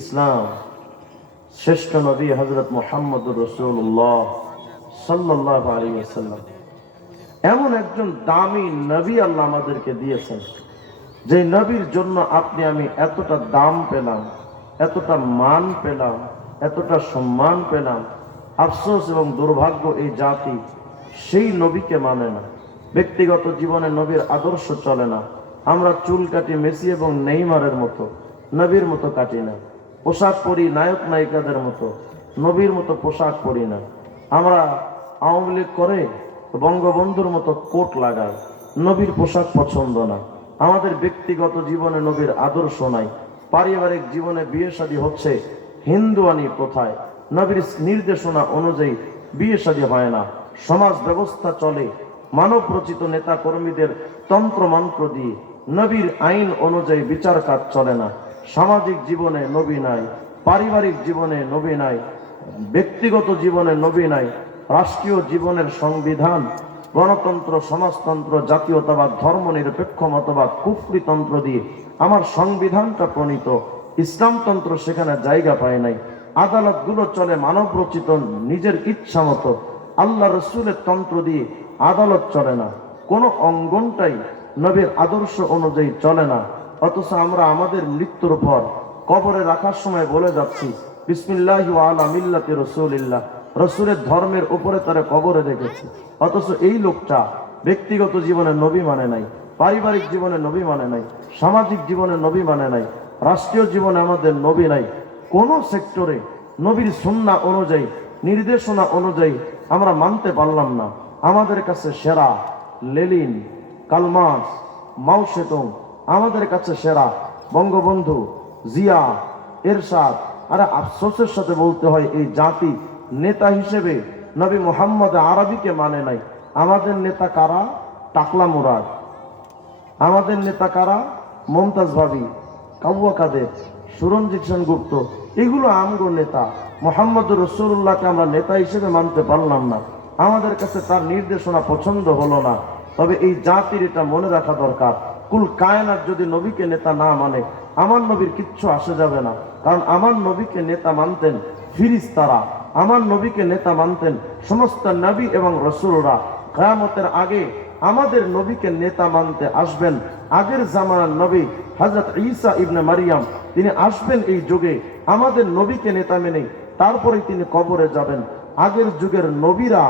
ইসলাম, শ্রেষ্ঠ নবী হজরত মোহাম্মদ রসুল্লাহ সাল্লাহ এমন একজন দামি নবী আল্লাহ আমাদেরকে দিয়েছেন, যে নবীর জন্য আপনি আমি এতটা দাম পেলাম, এতটা মান পেলাম, এতটা সম্মান পেলাম। আফসোস এবং দুর্ভাগ্য এই জাতি সেই নবীকে মানে না। ব্যক্তিগত জীবনে নবীর আদর্শ চলে না। আমরা চুল কাটি মেসি এবং নেইমারের মতো, নবীর মতো কাটি না। পোশাক পরি নায়ক নায়িকাদের মতো, নবীর মতো পোশাক পরি না। আমরা আওয়ামী লীগ করে বঙ্গবন্ধুর মতো কোট লাগাই, নবীর পোশাক পছন্দ না। আমাদের ব্যক্তিগত জীবনে নবীর আদর্শ নাই। পারিবারিক জীবনে বিয়ে শাদী হচ্ছে হিন্দুয়ানি প্রথায়। নবীর নির্দেশনা অনুযায়ী বিয়ে শাদী হয় না। সমাজ ব্যবস্থা চলে। মানব রচিত নেতা কর্মীদের তন্ত্র মন্ত্র দিয়ে নবীর আইন অনুযায়ী বিচার কাজ চলে না। সামাজিক জীবনে নবী নাই, পারিবারিক জীবনে নবী নাই, ব্যক্তিগত জীবনে নবী নাই, রাষ্ট্রীয় জীবনের সংবিধান, গণতন্ত্র, সমাজতন্ত্র, জাতীয়তাবাদ ধর্ম নিরপেক্ষ মতবাদ, কুফরিতন্ত্র দিয়ে আমার সংবিধানটা প্রণীত। ইসলামতন্ত্র সেখানে জায়গা পায় নাই। আদালতগুলো চলে মানব রচিত নিজের ইচ্ছা মতো। আল্লাহ রসুলের তন্ত্র দিয়ে আদালত চলে না। কোনো অঙ্গনটাই নবীর আদর্শ অনুযায়ী চলে না। অথচ আমরা আমাদের মৃত্যুর পর কবরে রাখার সময় বলে যাচ্ছি, বিসমিল্লাহ আলা মিল্লাতে রসুলিল্লাহ। রসুলের ধর্মের উপরে তারা কবরে রেখেছি। অথচ এই লোকটা ব্যক্তিগত জীবনে নবী মানে নাই, পারিবারিক জীবনে নবী মানে নাই, সামাজিক জীবনে নবী মানে নাই, রাষ্ট্রীয় জীবনে আমাদের নবী নাই। কোন সেক্টরে নবীর সুন্না অনুযায়ী, নির্দেশনা অনুযায়ী আমরা মানতে পারলাম না। আমাদের কাছে সেরা লেলিন, কালমাস মাউসেতুং আমাদের কাছে সেরা বঙ্গবন্ধু, জিয়া, এরশাদ, আরে আফসোসের সাথে বলতে হয়, এই জাতি নেতা হিসেবে নবী মোহাম্মদ আরবিকে মানে নাই। আমাদের নেতা কারা? টাকলা মুরাদ। আমাদের নেতা কারা? মমতাজ ভাবি কাবুয়া কাদের, সুরঞ্জিত সেনগুপ্ত। এগুলো আমগো নেতা। মোহাম্মদ রসুল্লাহকে আমরা নেতা হিসেবে মানতে পারলাম না। আমাদের কাছে তার নির্দেশনা পছন্দ হলো না। তবে এই জাতির এটা মনে রাখা দরকার। কুল কায়নার যদি নবীকে নেতা না মানে আমার নবীর কিচ্ছু আসে যাবে না। কারণ আমার নবীকে নেতা মানতেন ফিরিস তারা আমার নবীকে নেতা মানতেন সমস্ত নবী এবং রসুলরা। কেয়ামতের আগে আমাদের নবীকে নেতা মানতে আসবেন। আগের জামানার নবী হজরত ঈসা ইবনে মারিয়াম, তিনি আসবেন এই যুগে। আমাদের নবীকে নেতা মেনে তারপরে তিনি কবরে যাবেন। আগের যুগের নবীরা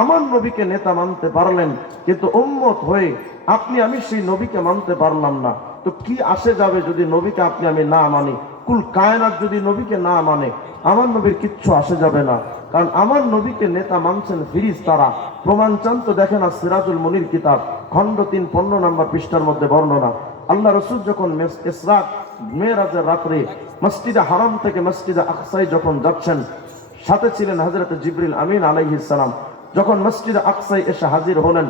আমার নবীকে নেতা মানতে পারলেন, কিন্তু উম্মত হয়ে আপনি, আমি সেই নবীকে মানতে পারলাম না। তো কি আসে যাবে যদি নবীকে আপনি, আমি না মানি? কুল কায়নাত যদি নবীকে না মানে আমার নবীর কিচ্ছু আসে যাবে না। কারণ আমার নবীকে নেতা মানছেন ফিরিস তারা। প্রমাণ চান তো দেখেন আর সিরাজুল মনির কিতাব, খণ্ড তিন পনেরো নম্বর পৃষ্ঠার মধ্যে বর্ণনা। আল্লাহ রসুল যখন মেয়েরাজের রাত্রে মসজিদে হারাম থেকে মসজিদে আকসাই যখন যাচ্ছেন, সাথে ছিলেন হজরত জিবরিল আমিন আলাইহিসালাম যখন মসজিদে আকসাই এসে হাজির হলেন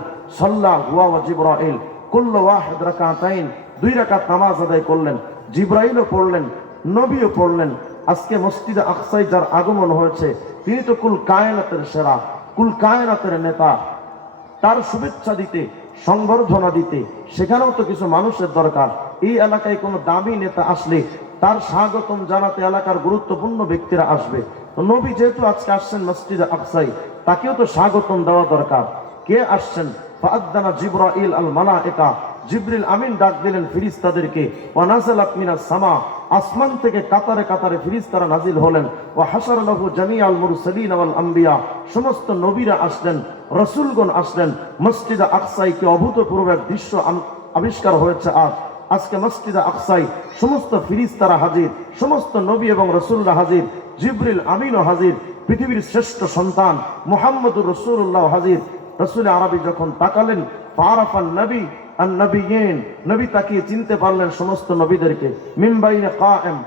কুল্লু ওয়াহিদ রাকাতাইন, দুই রাকাত নামাজ আদায় করলেন পড়লেন, নবীও পড়লেন। আজকে মসজিদে আকসাই যার আগমন হয়েছে, তিনি তো কুল কায়নাতের সেরা, কুল কায়নাতের নেতা। তার শুভেচ্ছা দিতে, সংবর্ধনা দিতে, সেখানেও তো কিছু মানুষের দরকার। এই এলাকায় কোনো দামি নেতা আসলে তার স্বাগতম জানাতে এলাকার গুরুত্বপূর্ণ ব্যক্তিরা আসবে। নবী যেহেতু আজকে আসছেন মসজিদে আকসাই তাকেও তো স্বাগতম দেওয়া দরকার। কে আসছেন? ফাআদ্দানা জিব্রাইল আল মালায়েকা জিবরিল আমিন ডাক দিলেন ফিরিস্তাদেরকে। ওয়া নাযালাত মিনাস সামা। আসমান থেকে কাতারে কাতারে নাজিল হলেন। ওয়া হাসার লাহু মুরসালিন ওয়াল আম্বিয়া। সমস্ত নবীরা আসলেন, রসুলগণ আসলেন। মসজিদে আকসাইকে অভূতপূর্ব এক দৃশ্য আবিষ্কার হয়েছে আজ। আজকে মসজিদে আকসাই সমস্ত ফিরিস্তারা হাজির, সমস্ত নবী এবং রসুলরা হাজির, জিবরিল আমিনও হাজির। পৃথিবীর শ্রেষ্ঠ সন্তান মোহাম্মদুর রসুল্লাহ হাজির। রসুল আরবি যখন তাকালেন ফারাফান নবী আর নবীন নবী তাকিয়ে চিনতে পারলেন সমস্ত নবীদেরকে। মিমবাইনে কায়েম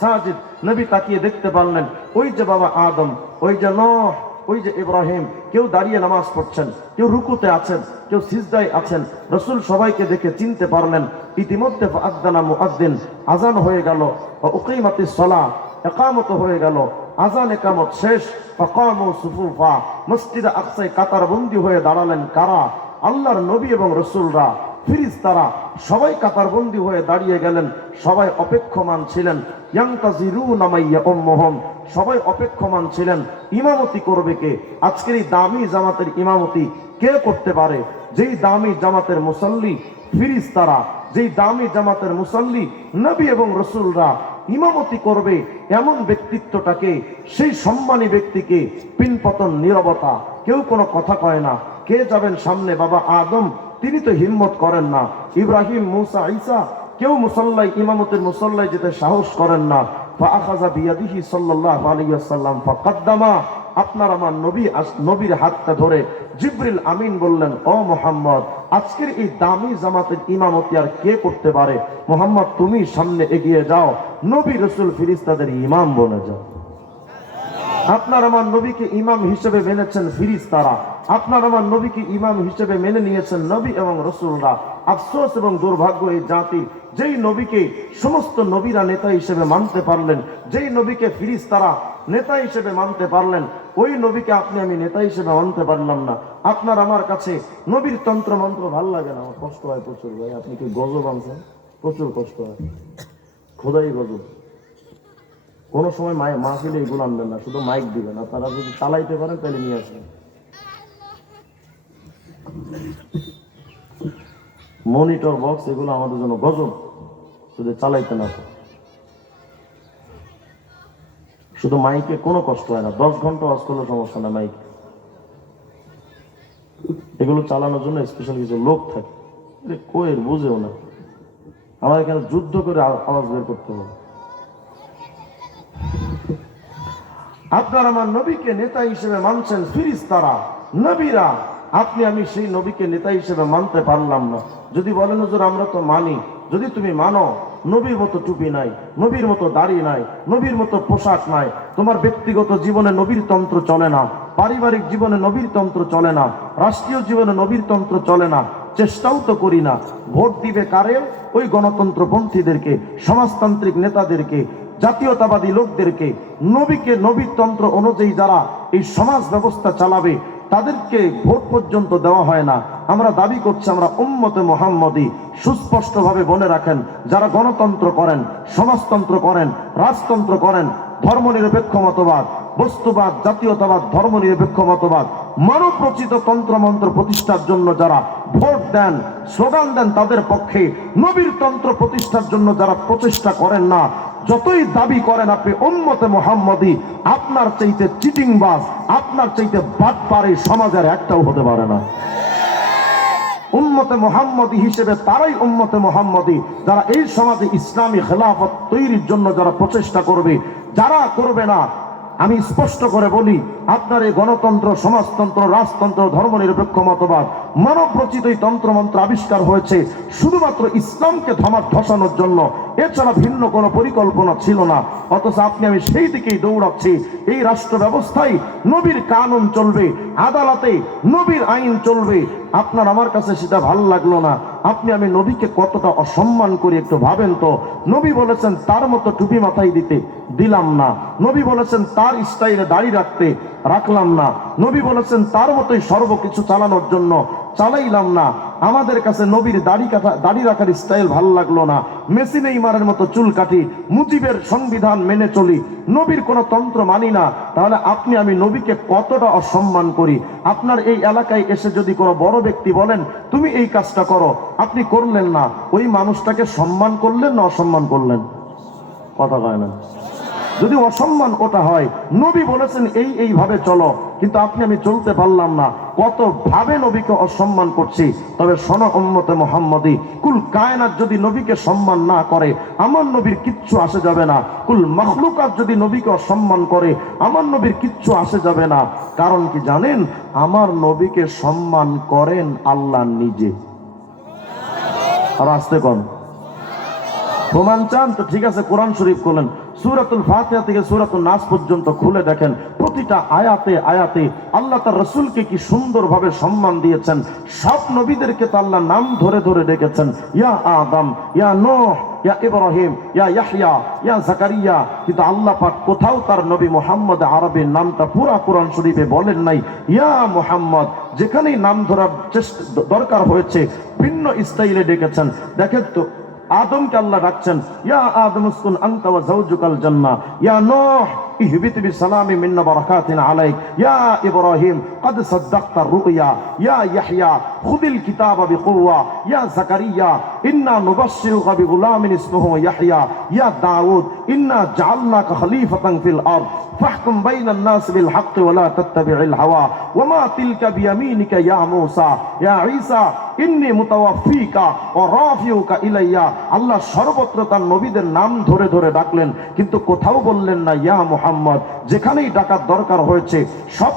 সাজিদ নবী তাকিয়ে দেখতে পারলেন, ওই যে বাবা আদম, ওই যে নূহ, ওই যে ইব্রাহিম, কেউ দাঁড়িয়ে নামাজ পড়ছেন, কেউ রুকুতে আছেন, কেউ সিজদায় আছেন। রসুল সবাইকে দেখে চিনতে পারলেন, ইতিমধ্যে আদানা মুআদ্দিন আজান হয়ে গেল ও উকিমাতি সলা একামত হয়ে গেল। আজান একামত শেষ। মসজিদে আকসায় কাতার বন্দী হয়ে দাঁড়ালেন কারা? আল্লাহর নবী এবং রসুলরা। ফিরিস্তারা সবাই কাতারবন্দি হয়ে দাঁড়িয়ে গেলেন। সবাই অপেক্ষমান ছিলেন। সবাই অপেক্ষমান ছিলেন। ইমামতি করবে কে? আজকের এই দামি জামাতের ইমামতি কে করতে পারে? যেই দামি জামাতের মুসল্লি, ফিরিস্তারা। যেই দামি জামাতের মুসল্লি, নবী এবং রসুলরা। ইমামতি করবে এমন ব্যক্তিত্বটাকে, সেই সম্মানী ব্যক্তিকে পিনপতন, নিরবতা। কেউ কোনো কথা কয় না। কে যাবেন সামনে? বাবা আদম, তিনি তো হিম্মত করেন না। ইব্রাহিম, মুসা, ঈসা, কেউ মুসল্লাই, ইমামতের মুসল্লাই যেতে সাহস করেন না। আপনার আমার নবী নবীর হাতটা ধরে জিব্রিল আমিন বললেন, ও মোহাম্মদ, আজকের এই দামি জামাতের ইমামতি আর কে করতে পারে? মোহাম্মদ, তুমি সামনে এগিয়ে যাও। নবী রসুল ফিরিস্তাদের ইমাম বলে যাও। আপনার আমার নবীকে ইমাম হিসেবে মেনেছেন ফিরিজ তারা আপনার আমার নবীকে ইমাম হিসেবে মেনে নিয়েছেন নবী এবং রসুলরা। আফসোস এবং দুর্ভাগ্য এই জাতি, যেই নবীকে সমস্ত নবীরা নেতা হিসেবে মানতে পারলেন, যেই নবীকে ফিরিজ তারা নেতা হিসেবে মানতে পারলেন, ওই নবীকে আপনি আমি নেতা হিসেবে মানতে পারলাম না। আপনার আমার কাছে নবীর তন্ত্র মন্ত্র ভালো লাগে না, আমার কষ্ট হয় প্রচুর ভাই। আপনি কি গজব আনছেন? প্রচুর কষ্ট হয়। খোদাই গজব। কোনো সময় মাই, মাহফিলে এগুলো আনবেন না, শুধু মাইক দিবেন। আপনারা যদি চালাইতে পারেন তাহলে নিয়ে আসবেন। মনিটর বক্স, এগুলো আমাদের জন্য গজব। যদি চালাইতে না। শুধু মাইকে কোনো কষ্ট হয় না। দশ ঘণ্টা ওয়াজ করলে সমস্যা না মাইক। এগুলো চালানোর জন্য স্পেশাল কিছু লোক থাকে। কোয়ের বুঝেও না। আমার এখানে যুদ্ধ করে আওয়াজ বের করতে হবে। আপনার আমার নবীকে নেতা হিসেবে মানছেন ফিরিস্তারা, নবীরা। আপনি, আমি সেই নবীকে নেতা হিসেবে মানতে পারলাম না। যদি বলেন, হুজুর, আমরা তো মানি। যদি তুমি মানো, নবীর মতো টুপি নাই, নবীর মতো দাড়ি নাই, নবীর মতো পোশাক নাই, তোমার ব্যক্তিগত জীবনে নবীর তন্ত্র চলে না, পারিবারিক জীবনে নবীর তন্ত্র চলে না, রাষ্ট্রীয় জীবনে নবীর তন্ত্র চলে না, চেষ্টাও তো করি না। ভোট দিবে কারে? ওই গণতন্ত্রপন্থীদেরকে, সমাজতান্ত্রিক নেতাদেরকে জাতীয়তাবাদী লোকদেরকে, নবীকে নবীতন্ত্র অনুযায়ী যারা এই সমাজ ব্যবস্থা চালাবে, তাদেরকে ভোট পর্যন্ত দেওয়া হয় না। আমরা দাবি করছি, আমরা উম্মতে মোহাম্মদী সুস্পষ্টভাবে বলে রাখেন, যারা গণতন্ত্র করেন, সমাজতন্ত্র করেন, রাজতন্ত্র করেন, ধর্মনিরপেক্ষ মতবাদ বস্তুবাদ, জাতীয়তাবাদ ধর্মনিরপেক্ষ মতবাদ মানব রচিত তন্ত্রমন্ত্র প্রতিষ্ঠার জন্য যারা ভোট দেন, স্লোগান দেন তাদের পক্ষে নবীর তন্ত্র প্রতিষ্ঠার জন্য যারা প্রচেষ্টা করেন না, যতই দাবি করেন আপনি উম্মতে মোহাম্মদী, আপনার চাইতে চিটিং বাস আপনার চাইতে বাদ পারে সমাজের একটাও হতে পারে না। উম্মতে মোহাম্মদী হিসেবে তারাই উম্মতে মোহাম্মদী, যারা এই সমাজে ইসলামী খেলাফত তৈরির জন্য যারা প্রচেষ্টা করবে, যারা করবে না আমি স্পষ্ট করে বলি, আপনার এই গণতন্ত্র, সমাজতন্ত্র, রাজতন্ত্র, ধর্মনিরপেক্ষ মতবাদ মানব রচিত এই তন্ত্রমন্ত্র আবিষ্কার হয়েছে শুধুমাত্র ইসলামকে ধমার ধসানোর জন্য। এছাড়া ভিন্ন কোনো পরিকল্পনা ছিল না। অথচ আপনি আমি সেই দিকেই দৌড়াচ্ছি। এই রাষ্ট্র ব্যবস্থায় নবীর কানুন চলবে, আদালতে নবীর আইন চলবে। আপনার আমার কাছে সেটা ভালো লাগল না। আপনি আমি নবীকে কতটা অসম্মান করি একটু ভাবেন তো। নবী বলেছেন, তার মতো টুপি মাথায় দিতে দিলাম না। নবী বলেছেন, তার স্টাইলে দাঁড়িয়ে রাখতে রাখলাম না। নবী বলেছেন, তার মতোই সর্বকিছু চালানোর জন্য চালাইলাম না। আমাদের কাছে নবীর দাড়ি কাটা, দাড়ি রাখার স্টাইল ভালো লাগল না। মেশিনে ইমারের মতো চুল কাটি মুজিবের সংবিধান মেনে চলি। নবীর কোনো তন্ত্র মানি না। তাহলে আপনি, আমি নবীকে কতটা অসম্মান করি? আপনার এই এলাকায় এসে যদি কোনো বড় ব্যক্তি বলেন, তুমি এই কাজটা করো। আপনি করলেন না। ওই মানুষটাকে সম্মান করলেন না অসম্মান করলেন? কথা কয় না। যদি অসম্মান ওটা হয়, নবী বলেছেন এই, এইভাবে চলো, কিন্তু আপনি আমি চলতে পারলাম না। কত ভাবে নবীকে অসম্মান করছি, তবে সন উম্মতে মোহাম্মদী, কুল কায়নাত যদি নবীকে সম্মান না করে, আমার নবীর কিচ্ছু আসে যাবে না। কুল মখলুকাত যদি নবীকে অসম্মান করে, আমার নবীর কিচ্ছু আসে যাবে না। কারণ কি জানেন? আমার নবীকে সম্মান করেন আল্লাহ নিজে। আর আসতে কন। প্রমাণ চান? তো ঠিক আছে, কোরআন শরীফ করলেন। সুরাতুল ফাতিহা থেকে সুরাতুল নাস পর্যন্ত খুলে দেখেন, প্রতিটা আয়াতে আয়াতে আল্লাহ তার রসুলকে কি সুন্দরভাবে সম্মান দিয়েছেন, সব নবীদেরকে তো আল্লাহ নাম ধরে ধরে ডেকেছেন, ইয়া আদম, ইয়া নোহ, ইয়া ইব্রাহিম, ইয়া ইয়াহইয়া, ইয়া জাকারিয়া, কিন্তু আল্লাহ পাক কোথাও তার নবী মোহাম্মদ আরবের নামটা পুরা কোরআন শরীফে বলেন নাই, ইয়া মোহাম্মদ, যেখানেই নাম ধরার চেষ্টা দরকার হয়েছে, ভিন্ন স্টাইলে ডেকেছেন। দেখেন তো আদমকে আল্লাহ ডাকছেন ইয়া আদম আন্তা ওয়া যাওজুকাল জান্নাহ ইয়া নূহ اهبط بسلام منا بركات عليك يا ابراهيم قد صدقت الرؤيا يا يحيى خذ الكتاب بقوه يا زكريا انا نبشرك بغلام اسمه يحيى يا داود انا جعلناك خليفه في الارض فاحكم بين الناس بالحق ولا تتبع الهوى وما تلك بيمينك يا موسى يا عيسى ইন্নি মুতাওয়াফিকা ও রাফিউকা ইলাইয়া আল্লাহ সর্বত্র তার নবীদের নাম ধরে ধরে ডাকলেন কিন্তু কোথাও বললেন না ইয়া মুহাম্মদ যেখানেই ডাকার দরকার হয়েছে, সব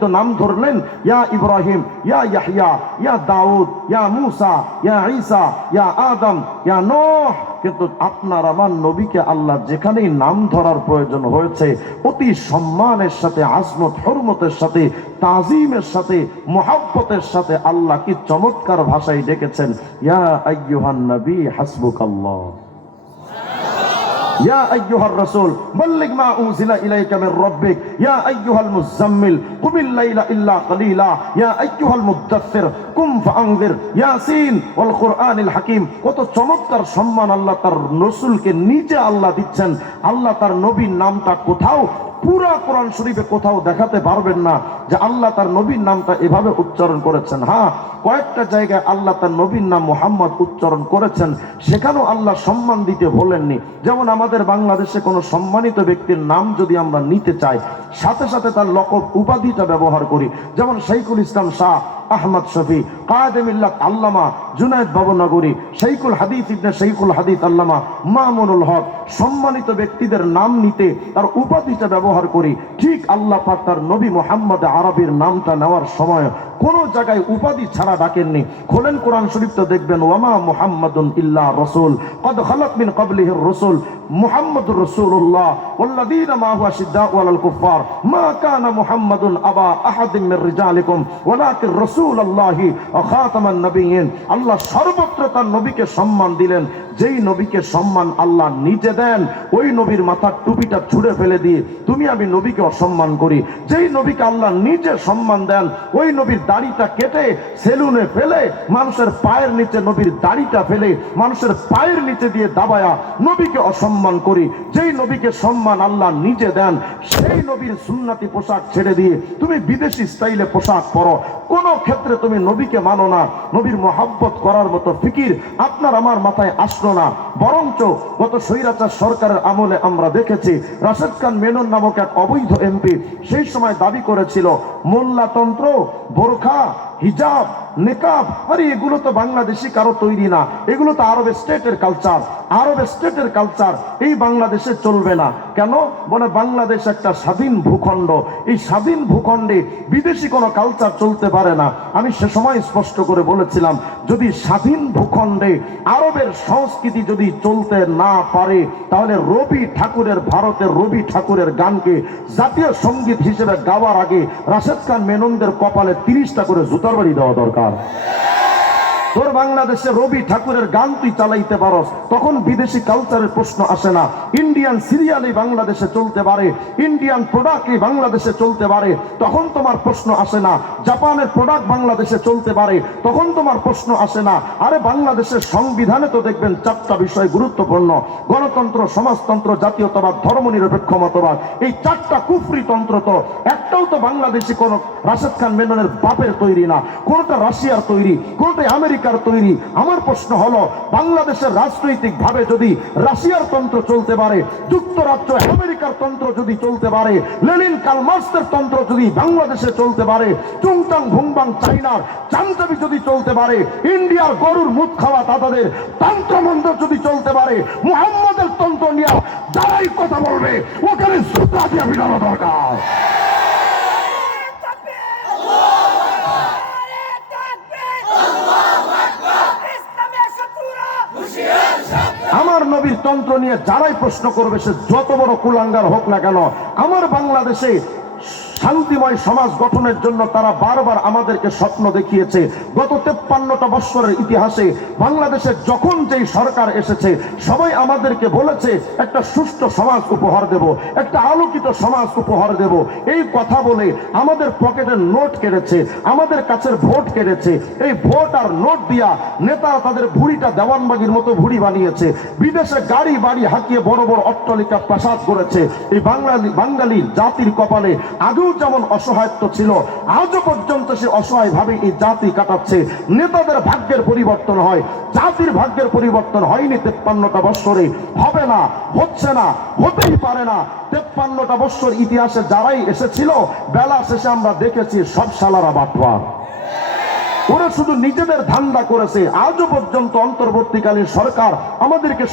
তো নাম ধরলেন, ইয়া ইব্রাহিম, ইয়া ইয়াহইয়া, ইয়া দাউদ, ইয়া মুসা, ইয়া ঈসা, ইয়া আদম, ইয়া নূহ। কিন্তু আপনার আমার নবীকে আল্লাহ যেখানেই নাম ধরার প্রয়োজন হয়েছে, অতি সম্মানের সাথে, আজমত, হরমতের সাথে, তাজিমের সাথে, মোহাব্বতের সাথে আল্লাহ কি চমৎকার ভাষায় ডেকেছেন, ইয়া আইয়ুহান নবী ইয়া আইয়ুহার রাসূল, বল্লিগ মা উযিলা ইলাইকা মির রাব্বিক। ইয়া আইয়ুহাল মুযাম্মিল, কুমিল লাইলা ইল্লা কলিলা ইয়া আইয়ুহাল মুদাফফির কুম ফাআনযির। ইয়াসিন, ওয়াল কুরআনিল হাকীম। কত চমৎকার সম্মান আল্লাহ তার নসুলকে নিচে আল্লাহ দিচ্ছেন। আল্লাহ তার নবীর নামটা কোথাও পুরা কোরআন শরীফে কোথাও দেখাতে পারবেন না যে আল্লাহ তার নবীর নামটা এভাবে উচ্চারণ করেছেন। হ্যাঁ কয়েকটা জায়গায় আল্লাহ তার নবীর নাম মোহাম্মদ উচ্চারণ করেছেন, সেখানেও আল্লাহ সম্মান দিতে বলেননি। যেমন আমাদের বাংলাদেশে কোনো সম্মানিত ব্যক্তির নাম যদি আমরা নিতে চাই, সাথে সাথে তার লকব উপাধিটা ব্যবহার করি। যেমন শাইকুল ইসলাম শাহ আহমদ শফি কাদেমিল্লাহ আল্লামা, জুনায়দ বাবনগরী শাইকুল হাদিস ইবনে শাইকুল হাদিস আল্লামা মামুনুল হক। সম্মানিত ব্যক্তিদের নাম নিতে তার উপাধিটা ব্যবহার করি ঠিক আল্লাহ পাক তার নবী মোহাম্মদ আরবের নামটা নেওয়ার সময় কোন জায়গায় উপাধি ছাড়া ডাকেননি। খোলেন কোরআন শরীফ তো দেখবেন, ওয়ামা মুহাম্মাদুন ইল্লা রসুল, কদ খালাক মিন ক্বাবলিহির রাসূল, মুহাম্মাদুর রাসূলুল্লাহ, ওয়াল্লাযীনা মাহু আশিদ্দাউ আলাল কুফার মা কানা মুহাম্মাদুন আবা আহাদিন মির রিজালিকুম, ওয়ালাকিন রাসূলুল্লাহি ওয়া খাতামান নবিয়্যিন। আল্লাহ সর্বত্র তার নবীকে সম্মান দিলেন। যেই নবীকে সম্মান আল্লাহ নিজে দেন, ওই নবীর মাথার টুপিটা ছুঁড়ে ফেলে দিয়ে তুমি আমি নবীকে অসম্মান করি। যেই নবীকে আল্লাহ নিজে সম্মান দেন, ওই নবীর দাড়িটা কেটে সেলুনে ফেলে মানুষের পায়ের নিচে নবীর দাড়িটা ফেলে মানুষের পায়ের নিচে দিয়ে দাবায়া নবীকে অসম্মান করি। যেই নবীকে সম্মান আল্লাহ নিজে দেন, সেই নবীর সুন্নাতি পোশাক ছেড়ে দিয়ে তুমি বিদেশি স্টাইলে পোশাক পরো। কোন ক্ষেত্রে তুমি নবীকে মানো না। নবীর মহাব্বত করার মতো ফিকির আপনার আমার মাথায় আসলো না। বরঞ্চ গত স্বৈরাচার সরকারের আমলে আমরা দেখেছি, রাশেদ খান মেনন নামক এক অবৈধ এমপি সেই সময় দাবি করেছিল, মোল্লাতন্ত্র tocar হিজাব, নেকাব, আরে এগুলো তো বাংলাদেশি, কারও তৈরি না। এগুলো তো আরব স্টেটের কালচার আরব স্টেটের কালচার এই বাংলাদেশে চলবে না। কেন? বলে বাংলাদেশ একটা স্বাধীন ভূখণ্ড। এই স্বাধীন ভূখণ্ডে বিদেশি কোনো কালচার চলতে পারে না। আমি সে সময় স্পষ্ট করে বলেছিলাম, যদি স্বাধীন ভূখণ্ডে আরবের সংস্কৃতি যদি চলতে না পারে, তাহলে রবি ঠাকুরের, ভারতের রবি ঠাকুরের গানকে জাতীয় সংগীত হিসেবে গাওয়ার আগে রাশেদ খান মেননদের কপালে তিরিশটা করে জুতার বাড়ি দেওয়া দরকার। তোর বাংলাদেশে রবি ঠাকুরের গান তুই চালাইতে পারস। তখন বিদেশি কালচারের প্রশ্ন আসে না। ইন্ডিয়ান সিরিয়ালই বাংলাদেশে চলতে পারে। ইন্ডিয়ান প্রোডাক্টই বাংলাদেশে চলতে পারে। তখন তোমার প্রশ্ন আসে না, জাপানের প্রোডাক্ট বাংলাদেশে চলতে পারে। তখন তোমার প্রশ্ন আসে না, আরে বাংলাদেশের সংবিধানে তো দেখবেন চারটা বিষয় গুরুত্বপূর্ণ। গণতন্ত্র, সমাজতন্ত্র, জাতীয়তাবাদ, ধর্মনিরপেক্ষ মতবাদ। এই চারটা কুফরি তন্ত্র তো, একটাও তো বাংলাদেশি কোন রাশেদ খান মেননের বাপের তৈরি না। কোনটা রাশিয়ার তৈরি কোনটা আমেরিকার তৈরি। আমার প্রশ্ন হলো, বাংলাদেশের রাজনৈতিক ভাবে যদি রাশিয়ার তন্ত্র চলতে পারে যুক্তরাজ্য আমেরিকার তন্ত্র যদি চলতে পারে, লেনিন কালমার্সের তন্ত্র যদি বাংলাদেশে চলতে পারে, চুংটাং ভুংবাং চাইনার চান্তাবি যদি চলতে পারে, ইন্ডিয়ার গরুর মুখ খাওয়া তাদের তন্ত্রমন্ত্র যদি চলতে পারে, মুহাম্মদের তন্ত্র নিয়ে যারাই কথা বলবে, ওখানে সুতা দিয়ে বিড়ানো দরকার আমার নবীর তন্ত্র নিয়ে যারাই প্রশ্ন করবে সে যত বড় কুলাঙ্গার হোক না কেন আমার বাংলাদেশে শান্তিময় সমাজ গঠনের জন্য তারা বারবার আমাদেরকে স্বপ্ন দেখিয়েছে। গত তেপ্পান্নটা বৎসরের ইতিহাসে বাংলাদেশে যখন যেই সরকার এসেছে, সবাই আমাদেরকে বলেছে, একটা সুষ্ঠু সমাজ উপহার দেব, একটা আলোকিত সমাজ উপহার দেব। এই কথা বলে আমাদের পকেটের নোট কেড়েছে, আমাদের কাছের ভোট কেড়েছে। এই ভোট আর নোট দিয়া নেতারা তাদের ভুড়িটা দেওয়ানবাগির মতো ভুড়ি বানিয়েছে। বিদেশে গাড়ি বাড়ি হাঁকিয়ে বড় বড় অট্টালিকা প্রাসাদ করেছে। এই বাঙালি বাঙালি জাতির কপালে আগেও যেমন অসহায়ত্ব ছিল, আজও পর্যন্ত সে অসহায় ভাবে এই জাতি কাটাচ্ছে। নেতাদের ভাগ্যের পরিবর্তন হয়। জাতির ভাগ্যের পরিবর্তন হয়নি তেপ্পান্নটা বৎসরে। হবে না, হচ্ছে না, হতেই পারে না। তেপ্পান্নটা বৎসর ইতিহাসে যারাই এসেছিল, বেলা শেষে আমরা দেখেছি সব সালারা বাটওয়া ওরা শুধু নিজেদের ধান্দা করেছে। আজও পর্যন্ত অন্তর্বর্তীকালীন সরকার আমাদেরকে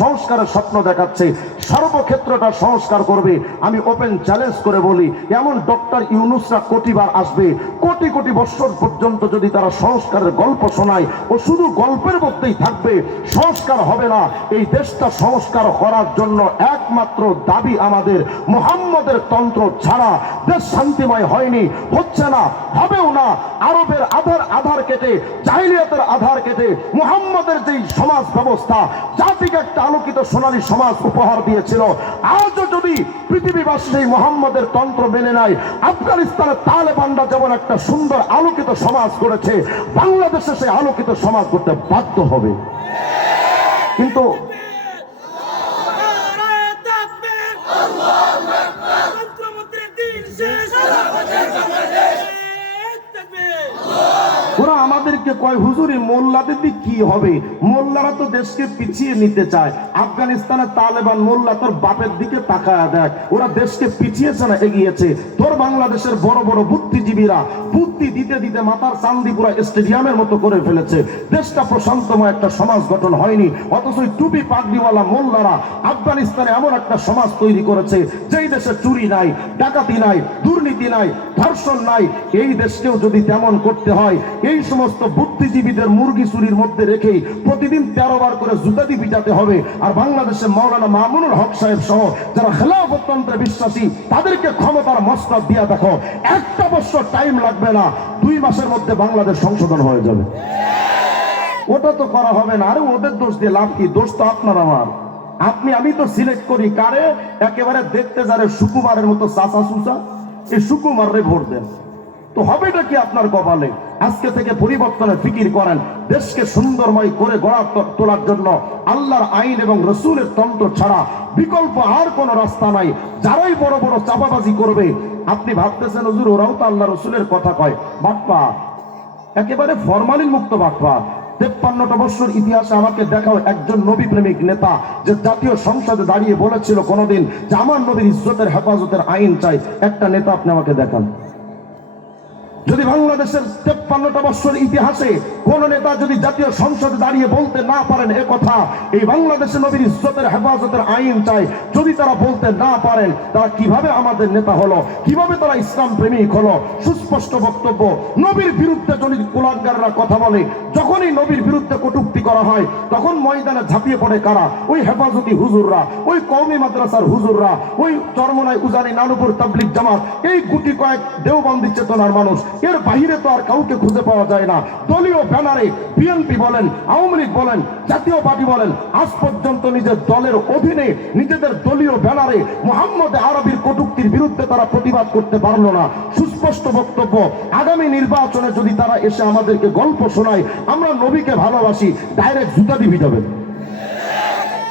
সংস্কারের স্বপ্ন দেখাচ্ছে। সর্বক্ষেত্রটা সংস্কার করবে। আমি ওপেন চ্যালেঞ্জ করে বলি, এমন ডক্টর ইউনুসরা কোটিবার আসবে। কোটি কোটি বছর পর্যন্ত যদি তারা সংস্কারের গল্প শোনায়, ও শুধু গল্পের মধ্যেই থাকবে, সংস্কার হবে না। এই দেশটা সংস্কার করার জন্য একমাত্র দাবি আমাদের। মোহাম্মদের তন্ত্র ছাড়া দেশ শান্তিময় হয়নি, হচ্ছে না, হবেও না। আরবের আধার আধার কেটে, জাহিলিয়াতের আধার কেটে, মুহাম্মদের যেই সমাজ ব্যবস্থা, জাতিকে একটা আলোকিত সোনালী সমাজ উপহার দিয়েছিল। আজও যদি পৃথিবীবাসী সেই মোহাম্মদের তন্ত্র মেনে নেয়, আফগানিস্তানের তালেবানরা যেমন একটা সুন্দর আলোকিত সমাজ করেছে বাংলাদেশে সেই আলোকিত সমাজ করতে বাধ্য হবে। কিন্তু নারায়ে তাকবীর তন্ত্রমন্ত্রের দিন শেষ তাকবীর ওরা আমাদেরকে কয়, হুজুরি মোল্লাদের দিক কি হবে? মোল্লারা তো দেশকে পিছিয়ে নিতে চায়। আফগানিস্তানের তালেবান মোল্লা তোর বাপের দিকে তাকায় দেখ। ওরা দেশকে পিছিয়েছে না এগিয়েছে। তোর বাংলাদেশের বড় বড় বুদ্ধিজীবীরা বুদ্ধি দিতে দিতে মাথার চান্দিপুরা স্টেডিয়ামের মতো করে ফেলেছে। দেশটা প্রশান্তময় একটা সমাজ গঠন হয়নি, অথচ টুপি পাগড়িওয়ালা মোল্লারা আফগানিস্তানে এমন একটা সমাজ তৈরি করেছে, যেই দেশে চুরি নাই, ডাকাতি নাই, দুর্নীতি নাই, ধর্ষণ নাই, এই দেশকেও যদি তেমন করতে হয়, এই সমস্ত বুদ্ধিজীবীদের মুরগি চুরির মধ্যে রেখেই প্রতিদিন তেরো বার করে জুতাদি পিটাতে হবে। আর বাংলাদেশের মাওলানা মামুনুল হক সাহেব সহ যারা খেলাফতন্ত্রে বিশ্বাসী, তাদেরকে ক্ষমতার মস্তক দিয়া দেখো, একটা বছর টাইম লাগবে না। দুই মাসের মধ্যে বাংলাদেশ সংশোধন হয়ে যাবে। ওটা তো করা হবে না। আরে ওদের দোষ দিয়ে লাভ কি? দোষ তো আপনার আমার। আপনি, আমি তো সিলেক্ট করি কারে? একেবারে দেখতে যারে সুকুমারের মতো চাচা সুচা এই সুকুমার রে ভোট দেন। তো হবেটা কি আপনার কপালে? আজকে থেকে পরিবর্তনের ফিকির করেন। দেশকে সুন্দরময় করে গড়া তোলার জন্য আল্লাহর আইন এবং রসুলের তন্ত্র ছাড়া বিকল্প আর কোনো রাস্তা নাই। যারাই বড় বড় চাপাবাজি করবে, আপনি ভাবতেছেন, হুজুর, ওরাও তো আল্লাহ রসুলের কথা কয়। বাপ্পা একেবারে ফরমালিন মুক্ত বাক্পা তেপ্পান্নটা বছর ইতিহাসে আমাকে দেখাও একজন নবী প্রেমিক নেতা যে জাতীয় সংসদে দাঁড়িয়ে বলেছিল কোনোদিন যে আমার নবীর ইজ্জতের হেফাজতের আইন চাই। একটা নেতা আপনি আমাকে দেখান। যদি বাংলাদেশের তেপ্পান্নটা বছর ইতিহাসে কোন নেতা যদি জাতীয় সংসদে দাঁড়িয়ে বলতে না পারেন এ কথা, এই বাংলাদেশের নবীর ইজ্জতের হেফাজতের আইন চাই। যদি তারা বলতে না পারেন, তারা কীভাবে আমাদের নেতা হলো? কীভাবে তারা ইসলাম প্রেমিক হলো? সুস্পষ্ট বক্তব্য। নবীর বিরুদ্ধে যদি কুলাঙ্গাররা কথা বলে, যখনই নবীর বিরুদ্ধে কটুক্তি করা হয়, তখন ময়দানে ঝাঁপিয়ে পড়ে কারা? ওই হেফাজতি হুজুররা, ওই কওমি মাদ্রাসার হুজুররা, ওই চরমনায় উজানি নানুপুর তাবলিক জামাত, এই গুটি কয়েক দেওবন্দি চেতনার মানুষ। এর বাইরে তো আর কাউকে খুঁজে পাওয়া যায় না। দলীয় ব্যানারে বিএনপি বলেন, আওয়ামী লীগ বলেন, জাতীয় পার্টি বলেন, আজ পর্যন্ত নিজের দলের অধীনে নিজেদের দলীয় ব্যানারে মোহাম্মদ আরবির কটুক্তির বিরুদ্ধে তারা প্রতিবাদ করতে পারল না। সুস্পষ্ট বক্তব্য, আগামী নির্বাচনে যদি তারা এসে আমাদেরকে গল্প শোনায়, আমরা নবীকে ভালোবাসি, ডাইরেক্ট জুতা দিবি যাবে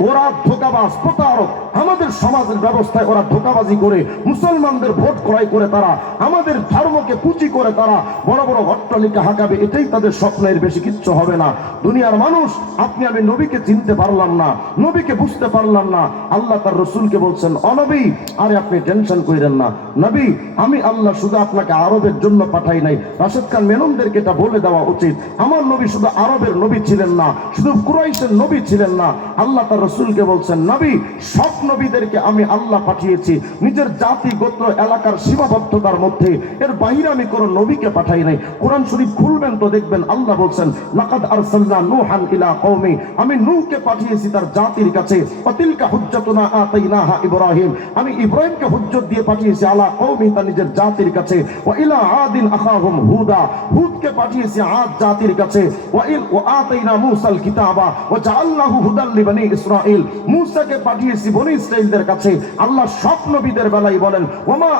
ওরা ধোকাবাজ, প্রতারক। আমাদের সমাজের ব্যবস্থায় ওরা ধোকাবাজি করে, মুসলমানদের ভোট ক্রয় করে তারা, আমাদের ধর্মকে পুঁজি করে তারা, বড় বড় অট্টালিকা হাঁকাবে, এটাই তাদের স্বপ্নের বেশি কিচ্ছু হবে না। দুনিয়ার মানুষ, আপনি আমি নবীকে চিনতে পারলাম না, নবীকে বুঝতে পারলাম না, আল্লাহ তার রসুলকে বলছেন অনবী আরে আপনি টেনশন করেন না। নবী, আমি আল্লাহ শুধু আপনাকে আরবের জন্য পাঠাই নাই। রাশেদ খান মেননদেরকে এটা বলে দেওয়া উচিত। আমার নবী শুধু আরবের নবী ছিলেন না, শুধু কুরাইশের নবী ছিলেন না। আল্লাহ তার রসুলকে বলছেন, নবী স্বপ্ন নবীদেরকে আমি আল্লাহ পাঠিয়েছি। নিজের জাতি, গোত্র, এলাকার সীমাবদ্ধতার মধ্যে। এর বাইরে আমি কোন নবীকে পাঠাই নাই। কোরআন শরীফ খুলবেন তো দেখবেন আল্লাহ বলছেন, লাকাদ আরসালনা নূহান ইলা কওমি। আমি নূহকে পাঠিয়েছি তার জাতির কাছে। অতিলকা হুজ্জাতুনা আতাইনাহা ইব্রাহিম। আমি ইব্রাহিমকে হুজ্জত দিয়ে পাঠিয়েছি আলা কওমি, তার নিজের জাতির কাছে। ওয়া ইলা আদিন আখাহুম হুদা। হুদকে পাঠিয়েছি আদ জাতির কাছে। ওয়া ইল, ওয়া আতাইনা মূসাল কিতাবা। ওয়া জাআলনাহু হুদাল লিবানি ইসরাঈল মূসাকে পাঠিয়েছি বনি ইসরাঈলদের কাছে। আল্লাহ সব নবীদের বেলায় বলেন, ওমা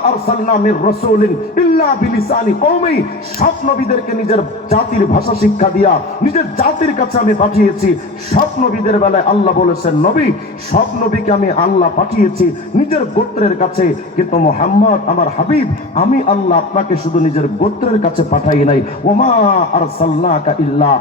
ইল্লা বিলিসানি সব নবীদেরকে নিজের জাতির ভাষা শিক্ষা দিয়া, নিজের জাতির কাছে আমি পাঠিয়েছি। সব নবীদের বেলায় আল্লাহ বলেছেন, নবী, সব নবীকে আমি আল্লাহ পাঠিয়েছি নিজের গোত্রের কাছে। কিন্তু মোহাম্মদ, আমার হাবিব, আমি আল্লাহ আপনাকে শুধু নিজের গোত্রের কাছে পাঠাই নাই। ওমা আরসালনাকা ইল্লা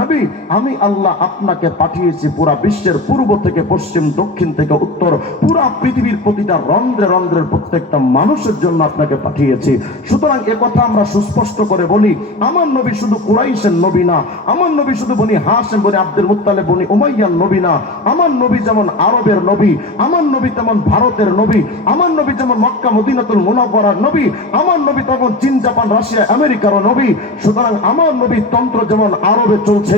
নবী, আমি আল্লাহ আপনাকে পাঠিয়েছি পুরা বিশ্বের পূর্ব থেকে পশ্চিম, দক্ষিণ থেকে উত্তর। পুরা পৃথিবীর প্রতিটা রন্ধ্রে রন্ধ্রের প্রত্যেকটা মানুষের জন্য আপনাকে পাঠিয়েছি। সুতরাং কথা আমরা সুস্পষ্ট করে বলি, আমার নবী শুধু কুরাইশের নবী না, আমার নবী শুধু বনি হাসেম বনি আব্দুল মুত্তালিব, বনি উমাইয়ার নবী না, আমার নবী যেমন আরবের নবী, আমার নবী তেমন ভারতের নবী, আমার নবী যেমন মক্কা মদিনাতুল মুনাওয়ারার নবী, আমার নবী তেমন চীন, জাপান, রাশিয়া, আমেরিকারও নবী সুতরাং আমার নবীর তন্ত্র যেমন আরবে চলছে